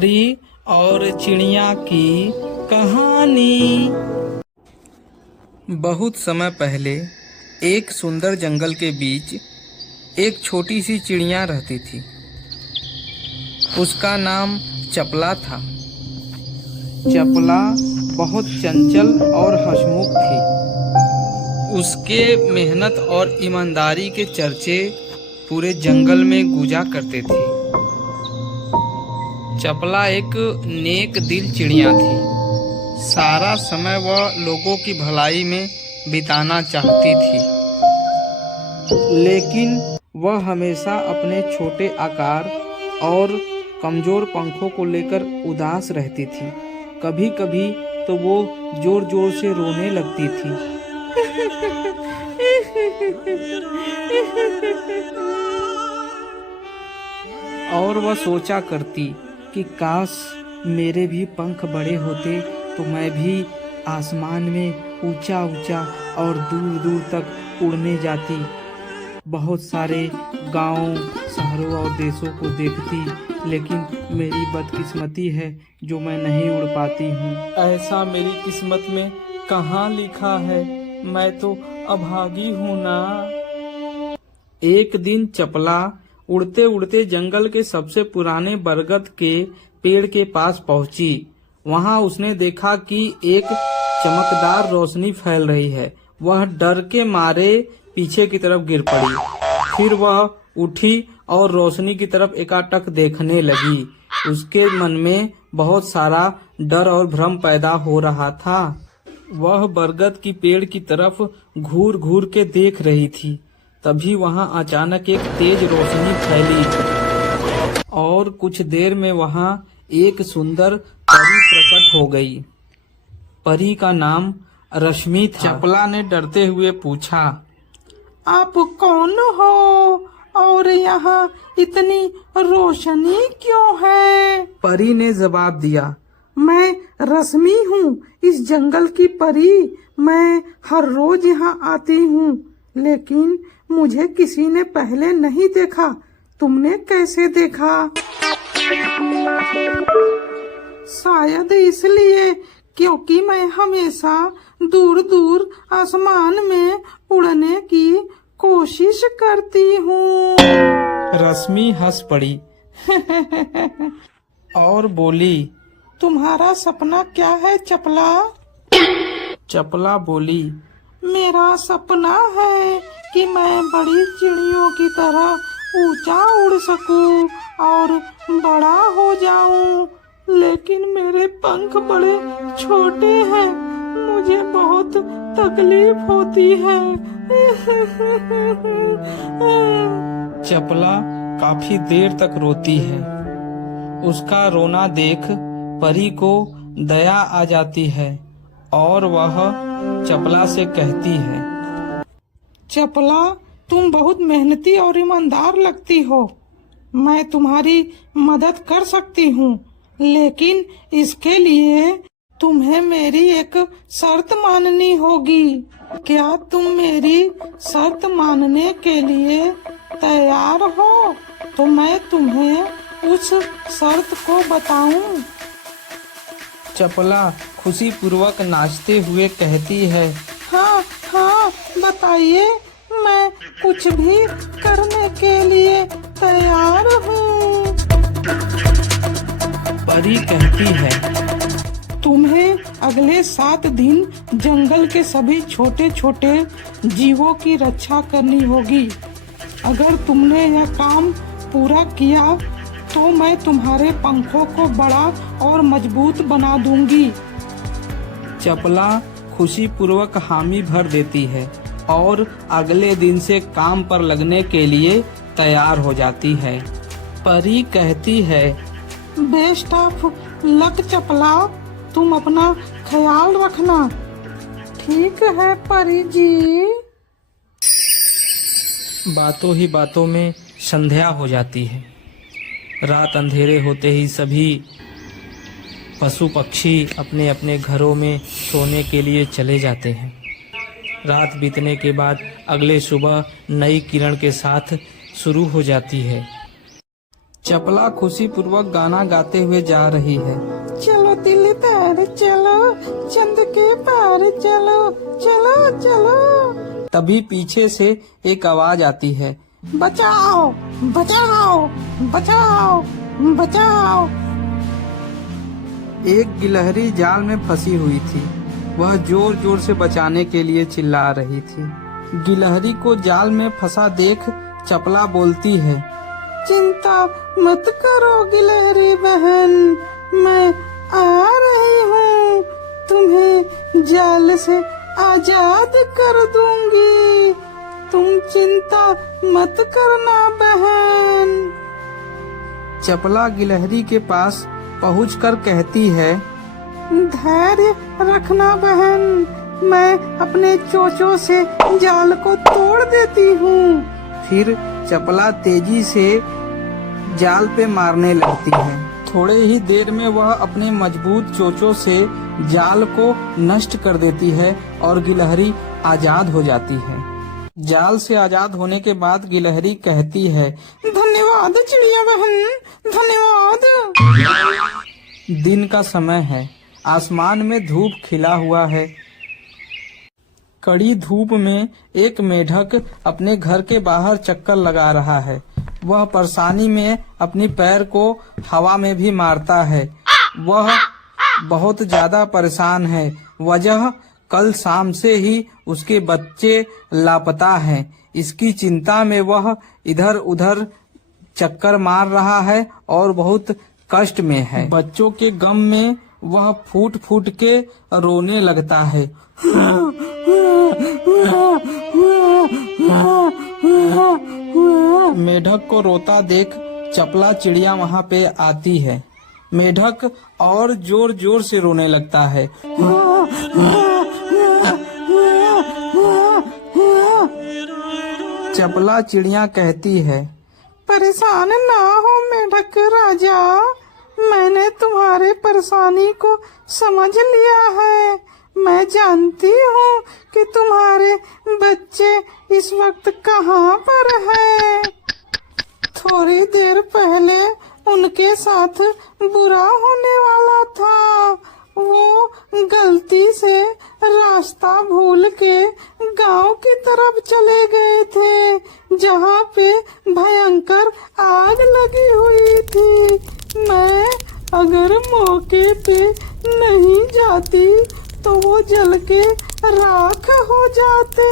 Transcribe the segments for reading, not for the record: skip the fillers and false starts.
परी और चिड़िया की कहानी। बहुत समय पहले एक सुंदर जंगल के बीच एक छोटी सी चिड़िया रहती थी। उसका नाम चपला था। चपला बहुत चंचल और हंसमुख थी। उसके मेहनत और ईमानदारी के चर्चे पूरे जंगल में गूंजा करते थे। चपला एक नेक दिल चिड़िया थी। सारा समय वह लोगों की भलाई में बिताना चाहती थी, लेकिन वह हमेशा अपने छोटे आकार और कमजोर पंखों को लेकर उदास रहती थी। कभी कभी तो वो जोर जोर से रोने लगती थी। और वह सोचा करती कि काश मेरे भी पंख बड़े होते तो मैं भी आसमान में ऊंचा ऊंचा और दूर दूर तक उड़ने जाती। बहुत सारे गांवों, शहरों और देशों को देखती, लेकिन मेरी बदकिस्मती है जो मैं नहीं उड़ पाती हूँ। ऐसा मेरी किस्मत में कहाँ लिखा है, मैं तो अभागी हूँ ना। एक दिन चपला उड़ते उड़ते जंगल के सबसे पुराने बरगद के पेड़ के पास पहुंची। वहां उसने देखा कि एक चमकदार रोशनी फैल रही है। वह डर के मारे पीछे की तरफ गिर पड़ी। फिर वह उठी और रोशनी की तरफ एकाटक देखने लगी। उसके मन में बहुत सारा डर और भ्रम पैदा हो रहा था। वह बरगद की पेड़ की तरफ घूर घूर के देख रही थी। तभी वहां अचानक एक तेज रोशनी फैली और कुछ देर में वहां एक सुंदर परी प्रकट हो गई। परी का नाम रश्मि था। चपला ने डरते हुए पूछा, आप कौन हो और यहाँ इतनी रोशनी क्यों है? परी ने जवाब दिया, मैं रश्मि हूँ, इस जंगल की परी। मैं हर रोज यहाँ आती हूँ, लेकिन मुझे किसी ने पहले नहीं देखा। तुमने कैसे देखा? शायद इसलिए क्योंकि मैं हमेशा दूर दूर आसमान में उड़ने की कोशिश करती हूँ। रश्मि हंस पड़ी और बोली, तुम्हारा सपना क्या है चपला? चपला बोली, मेरा सपना है कि मैं बड़ी चिड़ियों की तरह ऊंचा उड़ सकूं और बड़ा हो जाऊं, लेकिन मेरे पंख बड़े छोटे हैं। मुझे बहुत तकलीफ होती है। चपला काफी देर तक रोती है। उसका रोना देख परी को दया आ जाती है और वह चपला से कहती है, चपला, तुम बहुत मेहनती और ईमानदार लगती हो। मैं तुम्हारी मदद कर सकती हूँ, लेकिन इसके लिए तुम्हें मेरी एक शर्त माननी होगी। क्या तुम मेरी शर्त मानने के लिए तैयार हो? तो मैं तुम्हें उस शर्त को बताऊं। चपला खुशी पूर्वक नाचते हुए कहती है, हाँ हाँ बताइए, मैं कुछ भी करने के लिए तैयार हूँ। परी कहती है, तुम्हें अगले 7 दिन जंगल के सभी छोटे छोटे जीवों की रक्षा करनी होगी। अगर तुमने यह काम पूरा किया तो मैं तुम्हारे पंखों को बड़ा और मजबूत बना दूंगी। चपला खुशी पूर्वक हामी भर देती है और अगले दिन से काम पर लगने के लिए तैयार हो जाती है। परी कहती है, बेस्ट ऑफ लक चपला, तुम अपना ख्याल रखना। ठीक है परी जी। बातों ही बातों में संध्या हो जाती है। रात अंधेरे होते ही सभी पशु पक्षी अपने अपने घरों में सोने के लिए चले जाते हैं। रात बीतने के बाद अगले सुबह नई किरण के साथ शुरू हो जाती है। चपला खुशी पूर्वक गाना गाते हुए जा रही है। चलो दिलदार चलो, चंद के पार चलो, चलो चलो। तभी पीछे से एक आवाज आती है, बचाओ बचाओ बचाओ बचाओ। एक गिलहरी जाल में फंसी हुई थी। वह जोर जोर से बचाने के लिए चिल्ला रही थी। गिलहरी को जाल में फंसा देख चपला बोलती है, चिंता मत करो गिलहरी बहन, मैं आ रही हूँ, तुम्हें जाल से आजाद कर दूंगी, तुम चिंता मत करना बहन। चपला गिलहरी के पास पहुंचकर कहती है, धैर्य रखना बहन, मैं अपने चोंचों से जाल को तोड़ देती हूँ। फिर चपला तेजी से जाल पे मारने लगती है। थोड़े ही देर में वह अपने मजबूत चोंचों से जाल को नष्ट कर देती है और गिलहरी आजाद हो जाती है। जाल से आजाद होने के बाद गिलहरी कहती है, धन्यवाद चिड़िया बहन, धन्यवाद। दिन का समय है, आसमान में धूप खिला हुआ है। कड़ी धूप में एक मेढक अपने घर के बाहर चक्कर लगा रहा है। वह परेशानी में अपनी पैर को हवा में भी मारता है। वह बहुत ज्यादा परेशान है। वजह कल शाम से ही उसके बच्चे लापता हैं। इसकी चिंता में वह इधर उधर चक्कर मार रहा है और बहुत कष्ट में है। बच्चों के गम में वह फूट फूट के रोने लगता है। मेढक को रोता देख चपला चिड़िया वहाँ पे आती है। मेढक और जोर जोर से रोने लगता है। चपला चिड़िया कहती है, परेशान ना हो मेढक राजा, मैंने तुम्हारे परेशानी को समझ लिया है। मैं जानती हूँ कि तुम्हारे बच्चे इस वक्त कहाँ पर हैं। थोड़ी देर पहले उनके साथ बुरा होने वाला था। वो गलती से रास्ता भूल के गांव की तरफ चले गए थे, जहाँ पे भयंकर आग लगी हुई थी। मैं अगर मौके पे नहीं जाती तो वो जल के राख हो जाते।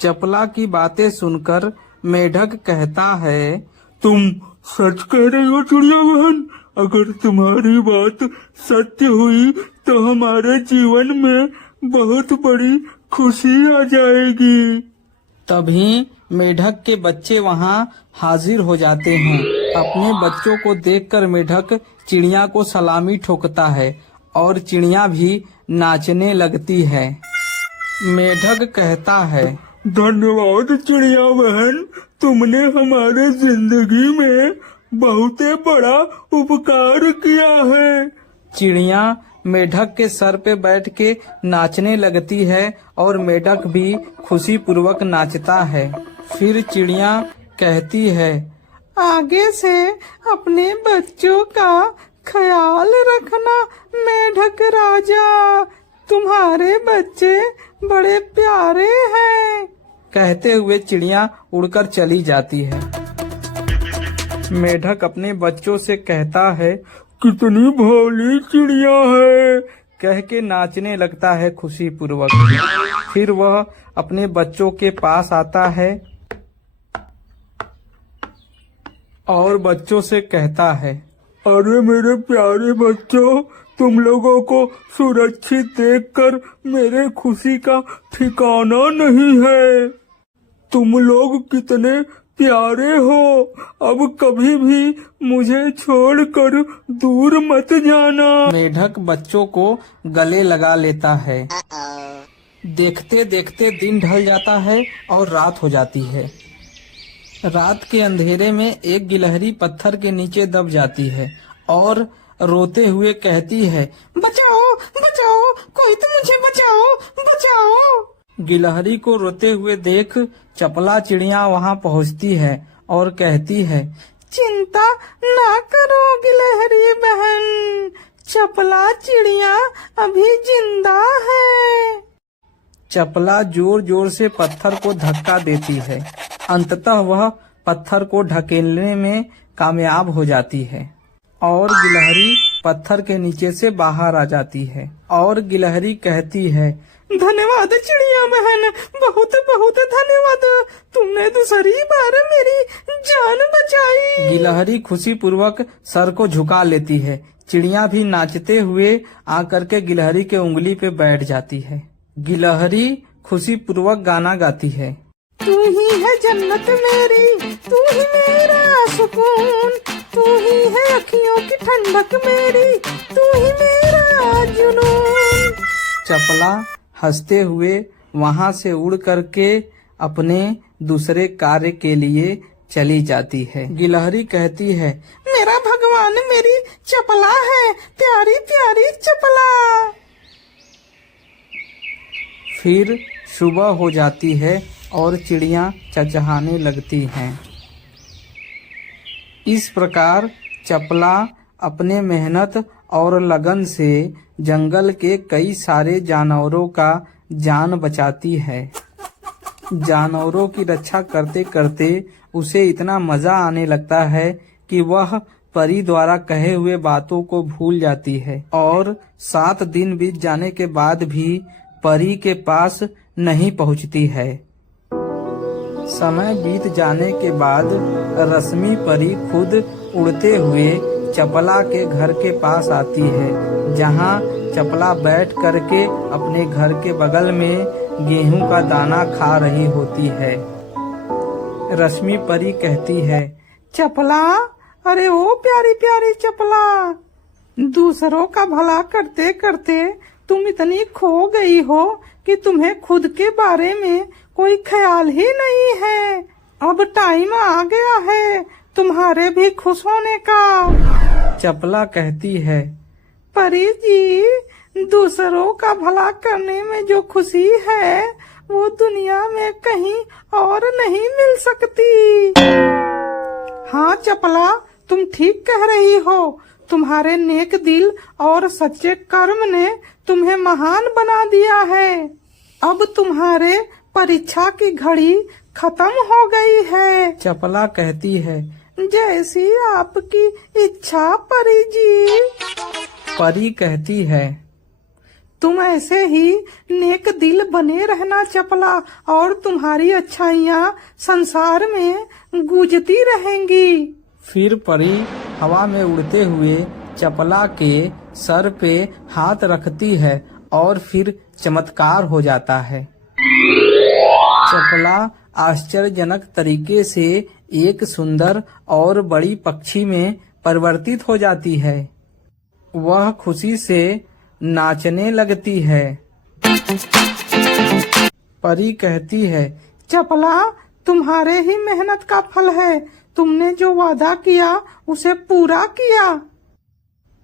चपला की बातें सुनकर मेढक कहता है, तुम सच कह रही हो चिड़िया बहन, अगर तुम्हारी बात सत्य हुई तो हमारे जीवन में बहुत बड़ी खुशी आ जाएगी। तभी मेढक के बच्चे वहाँ हाजिर हो जाते हैं। अपने बच्चों को देखकर मेढक चिड़िया को सलामी ठोकता है और चिड़िया भी नाचने लगती है। मेढक कहता है, धन्यवाद चिड़िया बहन, तुमने हमारे जिंदगी में बहुत बड़ा उपकार किया है। चिड़िया मेढक के सर पे बैठ के नाचने लगती है और मेढक भी खुशी पूर्वक नाचता है। फिर चिड़िया कहती है, आगे से अपने बच्चों का ख्याल रखना मेढक राजा, तुम्हारे बच्चे बड़े प्यारे हैं। कहते हुए चिड़िया उड़कर चली जाती है। मेढक अपने बच्चों से कहता है, कितनी भोली चिड़िया है, कह के नाचने लगता है खुशी पूर्वक। फिर वह अपने बच्चों के पास आता है और बच्चों से कहता है, अरे मेरे प्यारे बच्चों, तुम लोगों को सुरक्षित देखकर मेरे खुशी का ठिकाना नहीं है। तुम लोग कितने प्यारे हो, अब कभी भी मुझे छोड़कर दूर मत जाना। मेढक बच्चों को गले लगा लेता है। देखते देखते दिन ढल जाता है और रात हो जाती है। रात के अंधेरे में एक गिलहरी पत्थर के नीचे दब जाती है और रोते हुए कहती है, बचाओ बचाओ, कोई तो मुझे बचाओ बचाओ। गिलहरी को रोते हुए देख चपला चिड़िया वहाँ पहुँचती है और कहती है, चिंता ना करो गिलहरी बहन, चपला चिड़िया अभी जिंदा है। चपला जोर जोर से पत्थर को धक्का देती है। अंततः वह पत्थर को ढकेलने में कामयाब हो जाती है और गिलहरी पत्थर के नीचे से बाहर आ जाती है। और गिलहरी कहती है, धन्यवाद चिड़िया बहन, बहुत बहुत धन्यवाद, तुमने दूसरी बार मेरी जान बचाई। गिलहरी खुशी पूर्वक सर को झुका लेती है। चिड़िया भी नाचते हुए आकर के गिलहरी के उंगली पे बैठ जाती है। गिलहरी खुशी पूर्वक गाना गाती है, तू ही है जन्नत मेरी, तू ही मेरा सुकून, तू ही है अखियों की ठंडक मेरी, तू ही मेरा जुनून। चपला हंसते हुए वहाँ से उड़ करके अपने दूसरे कार्य के लिए चली जाती है। गिलहरी कहती है, मेरा भगवान मेरी चपला है, प्यारी प्यारी चपला। फिर सुबह हो जाती है और चिड़िया चहचहाने लगती हैं। इस प्रकार चपला अपने मेहनत और लगन से जंगल के कई सारे जानवरों का जान बचाती है। जानवरों की रक्षा करते करते उसे इतना मजा आने लगता है कि वह परी द्वारा कहे हुए बातों को भूल जाती है और 7 दिन बीत जाने के बाद भी परी के पास नहीं पहुंचती है। समय बीत जाने के बाद रश्मि परी खुद उड़ते हुए चपला के घर के पास आती है, जहां चपला बैठ करके अपने घर के बगल में गेहूं का दाना खा रही होती है। रश्मि परी कहती है, चपला, अरे ओ प्यारी प्यारी चपला, दूसरों का भला करते करते तुम इतनी खो गई हो कि तुम्हें खुद के बारे में कोई ख्याल ही नहीं है। अब टाइम आ गया है तुम्हारे भी खुश होने का। चपला कहती है, परी जी, दूसरों का भला करने में जो खुशी है वो दुनिया में कहीं और नहीं मिल सकती। हाँ चपला, तुम ठीक कह रही हो। तुम्हारे नेक दिल और सच्चे कर्म ने तुम्हें महान बना दिया है। अब तुम्हारे परीक्षा की घड़ी खत्म हो गई है। चपला कहती है, जैसी आपकी इच्छा परी जी। परी कहती है, तुम ऐसे ही नेक दिल बने रहना चपला, और तुम्हारी अच्छाइयाँ संसार में गूंजती रहेंगी। फिर परी हवा में उड़ते हुए चपला के सर पे हाथ रखती है और फिर चमत्कार हो जाता है। चपला आश्चर्यजनक तरीके से एक सुंदर और बड़ी पक्षी में परिवर्तित हो जाती है। वह खुशी से नाचने लगती है। परी कहती है, चपला, तुम्हारे ही मेहनत का फल है। तुमने जो वादा किया उसे पूरा किया।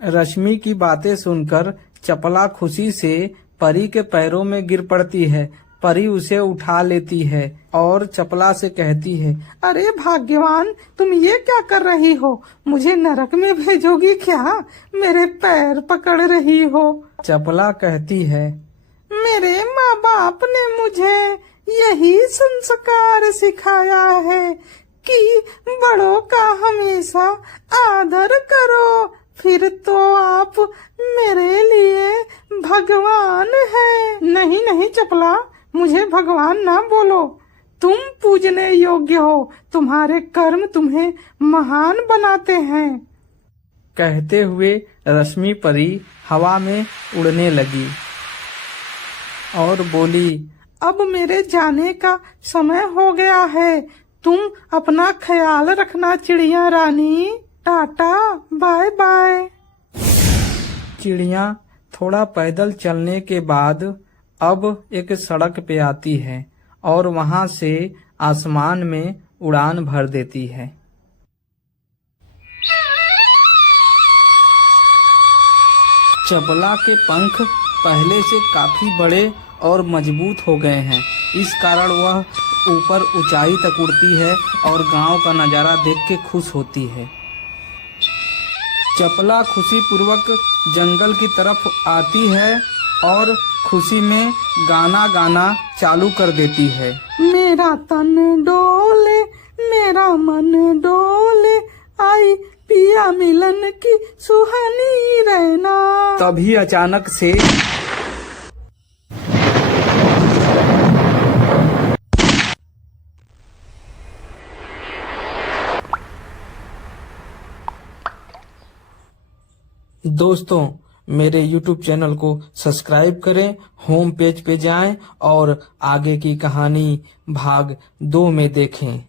रश्मि की बातें सुनकर चपला खुशी से परी के पैरों में गिर पड़ती है। परी उसे उठा लेती है और चपला से कहती है, अरे भाग्यवान, तुम ये क्या कर रही हो? मुझे नरक में भेजोगी क्या? मेरे पैर पकड़ रही हो। चपला कहती है, मेरे माँ बाप ने मुझे यही संस्कार सिखाया है कि बड़ों का हमेशा आदर करो, फिर तो आप मेरे लिए भगवान हैं। नहीं नहीं चपला, मुझे भगवान ना बोलो। तुम पूजने योग्य हो। तुम्हारे कर्म तुम्हें महान बनाते हैं। कहते हुए रश्मि परी हवा में उड़ने लगी और बोली, अब मेरे जाने का समय हो गया है। तुम अपना ख्याल रखना चिड़िया रानी। Tata, bye bye. चिड़िया थोड़ा पैदल चलने के बाद अब एक सड़क पे आती है और वहां से आसमान में उड़ान भर देती है। चपला के पंख पहले से काफी बड़े और मजबूत हो गए हैं इस कारण वह ऊपर ऊंचाई तक उड़ती है और गांव का नज़ारा देख के खुश होती है। चपला खुशी पूर्वक जंगल की तरफ आती है और खुशी में गाना गाना चालू कर देती है। मेरा तन डोले मेरा मन डोले, आई पिया मिलन की सुहानी रहना। तभी अचानक से दोस्तों, मेरे YouTube चैनल को सब्सक्राइब करें, होम पेज पे जाएं और आगे की कहानी भाग 2 में देखें।